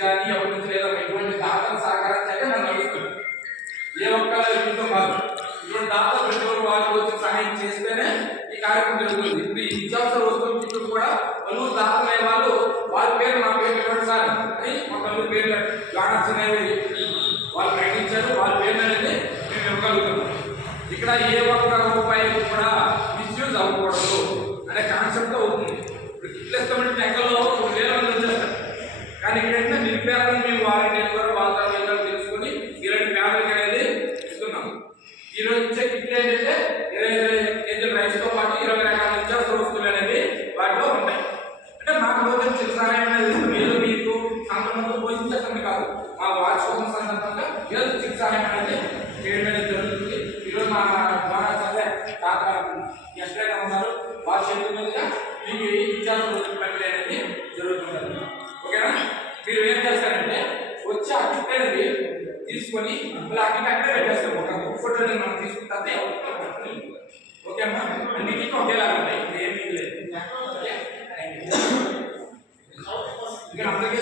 కానీ ఎవరి నుంచి లేదా ఎటువంటి దాతల సహకారం అయితే నన్ను అడుగుతుంది. ఏ ఒక్క ఇంట్లో కాదు, ఇటువంటి దాతలు ప్రతి ఒక్క వాళ్ళు వచ్చి సహాయం చేస్తేనే ఈ కార్యక్రమం జరుగుతుంది. ఇప్పుడు ఈ నిత్యావసర వస్తువుల కిట్లు కూడా వాళ్ళు దాతలే వాళ్ళు వాళ్ళ పేరు నా పేరు ఇవ్వండి సార్ అని కొంతమంది పేర్లు బ్యానర్స్ అనేవి వాళ్ళు ప్రకటించారు. వాళ్ళ పేరు అనేది మేము ఇవ్వగలుగుతున్నాం. ఇక్కడ ఏ ఒక్క రూపాయి కూడా మిస్యూజ్ అవ్వకూడదు అనే కాన్సెప్ట్ అవుతుంది. ఇప్పుడు కిట్లు ఇస్తామంటే లెక్కల్లో 1,000 మంది వచ్చేస్తారు. కానీ ఇక్కడ నిరుపేదలను మేము వాలంటీర్ల ద్వారా వాళ్ళ ద్వారా తెలుసుకొని ఇలాంటి పేదలకు అనేది ఇస్తున్నాం. ఈరోజు ఇచ్చే కిట్లు ఏంటంటే 25 కేజీల రైస్తో పాటు 20 రకాల నిత్యావసర వస్తువులు అనేది వాటిలో ఉంటాయి. అంటే మాకు రోజు చిన్న సహాయం అనేది ఇస్తాం. ఏదో మీకు సందర్భంతో పోషించేస్తాం కాదు, మా వార్షికోత్సవం సందర్భంగా ఏదో చిన్న సహాయం అనేది చేయడం అనేది జరుగుతుంది. ఈరోజు మా సరే తాత ఎస్ఐగా ఉన్నారు, వాళ్ళ చేతుల మీదుగా మీకు నిత్యావసర వస్తువులు ప్రక్రియ అనేది జరుగుతుంది. ఓకేనా? మీరు ఏం చేస్తారంటే వచ్చి ఆ కిట్ అనేది తీసుకొని మళ్ళీ ఆ కిట్ అక్కడే పెట్టేస్తారు. ఒక ఫోటో మనం తీసుకుంటే ఓకే అమ్మా, అన్నిటికీ ఒకేలాగా ఉంటాయి. ఇప్పుడు ఏమీ లేదు. ఇక్కడ అందరికీ